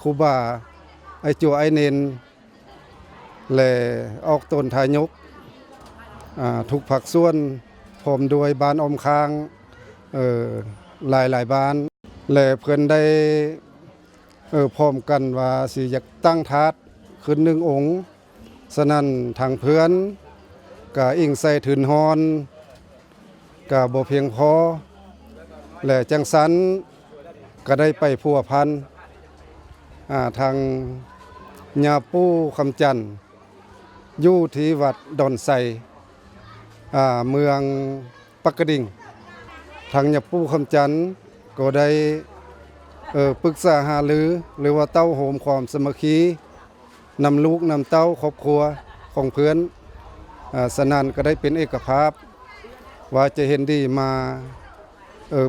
ครูบาไอจัวไอเนนและออกตนทายกทุกภาคส่วนพร้อมด้วยบ้านอมค้างหลายบ้านและเพิ่นได้พร้อมกันว่าสิอยากตั้งธาตุขึ้น1 องค์ฉะนั้นทางเพื่อนก็อิงใส่ถืนฮอนก็บ่เพียงพอและจังสันก็ได้ไปพัวพันทางญาปู่คำจันทร์อยู่ที่วัดดอนไซเมืองปักกระดิ่งทางญาปู่คำจันทร์ก็ได้ปรึกษาหารือหรือว่าเต้าโหมความสามัคคีนำลูกนำเต้าครอบครัวของเพื่อนสนั่นก็ได้เป็นเอกภาพว่าจะเห็นดีมา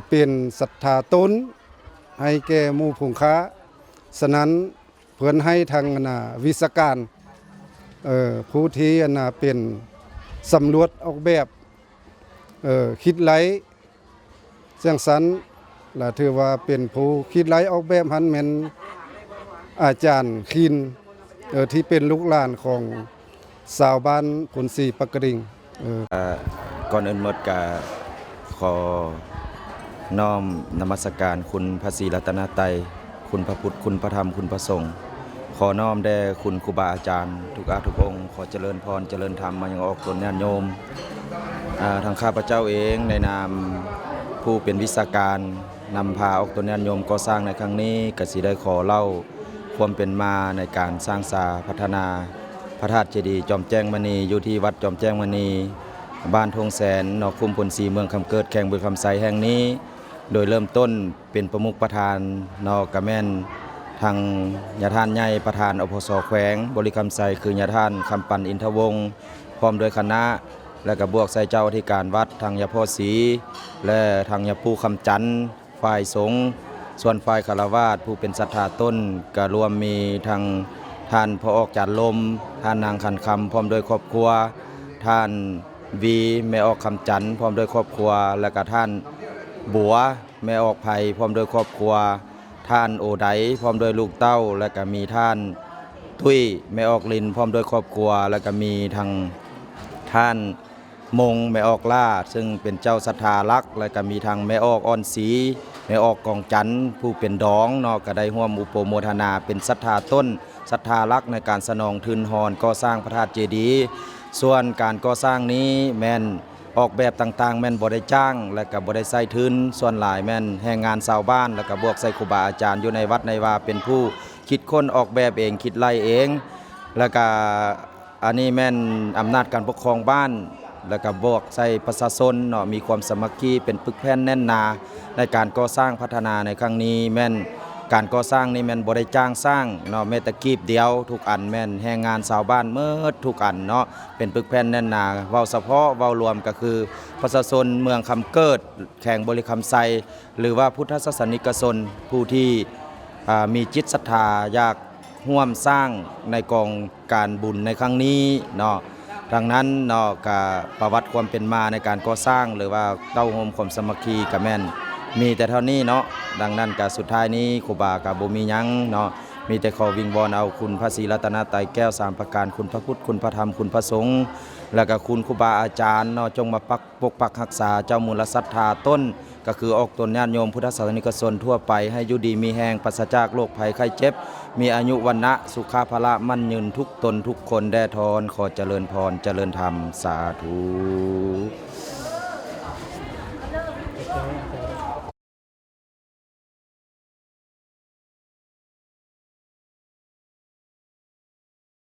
เป็นศรัทธาตนให้แก่หมู่ผู้ค้าสนั้นเพื่อนให้ทางวิศการผู้ที่เป็นสำรวจออกแบบคิดไลจังสันและถือว่าเป็นผู้คิดไลออกแบบหันแม่นอาจารย์คินที่เป็นลูกหลานของชาวบ้านพลศรีปักกระดิ่งก่อนอื่นหมดก็ขอน้อมนมัสการคุณพระศรีรัตนตรัยคุณพระพุทธคุณพระธรรมคุณพระสงฆ์ขอน้อมแด่คุณครูบาอาจารย์ทุกองค์ขอเจริญพรเจริญธรรมมายังออกตนญาติโยมทางข้าพเจ้าเองในนามผู้เป็นวิศาการนำพาออกตนญาติโยมก่อสร้างในครั้งนี้ก็สิได้ขอเล่าความเป็นมาในการสร้างสาพัฒนาพระธาตุเจดีย์จอมแจ้งมณีอยู่ที่วัดจอมแจ้งมณีบ้านทงแสนนอกคุมพลศรีเมืองคำเกิดแข่งบุญคำไซแห่งนี้โดยเริ่มต้นเป็นประมุขประธานนอกระแม่นทางญาท่านใหญ่ประธานอพสแขวงบริคำไซคือญาท่านคำปันอินทวงศ์พร้อมโดยคณะและกับบวกใส่เจ้าอธิการวัดทางยาพ่อศรีและทางยาปู่คำจันทร์ฝ่ายสงฆ์ส่วนฝ่ายคารวาสผู้เป็นศรัทธาต้นก็รวมมีทางท่านพอออกจัดลมท่านนางขันคำพร้อมโดยครอบครัว ท่านวีแม่ออกคำจันทร์พร้อมด้วยครอบครัวแล้วก็ท่านบัวแม่ออกไผ่พร้อมด้วยครอบครัวท่านโอไดพร้อมด้วยลูกเต้าแล้วก็มีท่านทุยแม่ออกลินพร้อมด้วยครอบครัวแล้วก็มีทางท่านมงแม่ออกล่าซึ่งเป็นเจ้าศรัทธารักแล้วก็มีทางแม่ออกอ่อนศรีแม่ออกกองจันทร์ผู้เป็นดองเนาะก็ได้ร่วมอุปโมทนาเป็นศรัทธาต้นศรัทธารักในการสนองทุนหอนก่อสร้างพระธาตุเจดีย์ส่วนการก่อสร้างนี้แม่นออกแบบต่างๆแม่นบ่ได้จ้างและก็บ่ได้ใส่ทุนส่วนหลายแม่นแรงงานชาวบ้านแล้วก็บวกใส่ครูบาอาจารย์อยู่ในวัดในวาเป็นผู้คิดค้นออกแบบเองคิดไล่เองแล้วก็อันนี้แม่นอำนาจการปกครองบ้านแล้วก็บวกใส่ประชาชนเนาะมีความสามัคคีเป็นปึกแผ่นแน่นหนาในการก่อสร้างพัฒนาในครั้งนี้แม่นการก่อสร้างนี่แม่นบ่ได้จ้างสร้างเนาะแม้แต่กีบเดียวทุกอันแม่นแรงงานชาวบ้านเมิดทุกอันเนาะเป็นปึกแผ่นแน่นหนาเว้าเฉพาะเว้ารวมก็คือประชาชนเมืองคำเกิดแข่งบริคำไซหรือว่าพุทธศาสนิกชนผู้ที่มีจิตศรัทธาอยากร่วมสร้างในกองการบุญในครั้งนี้เนาะดังนั้นเนาะกับประวัติความเป็นมาในการก่อสร้างหรือว่าเต้าโฮมความสามัคคีกับแม่นมีแต่เท่านี้เนาะดังนั้นกับสุดท้ายนี้ครูบากับบ่มีหยังเนาะมีแต่ขอวิงวอนเอาคุณพระศรีรัตนตรัยแก้ว3ประการคุณพระพุทธคุณพระธรรมคุณพระสงฆ์แล้วก็คุณครูบาอาจารย์เนาะจงมาปกปักรักษาเจ้ามูลศรัทธาต้นก็คือออกตนญาติโยมพุทธศาสนิกชนทั่วไปให้อยู่ดีมีแห้งปราศจากโรคภัยไข้เจ็บมีอายุวันนะสุขภาละมั่นยืนทุกตนทุกคนแด่ทอนขอเจริญพรเจริญธรรมสาธุ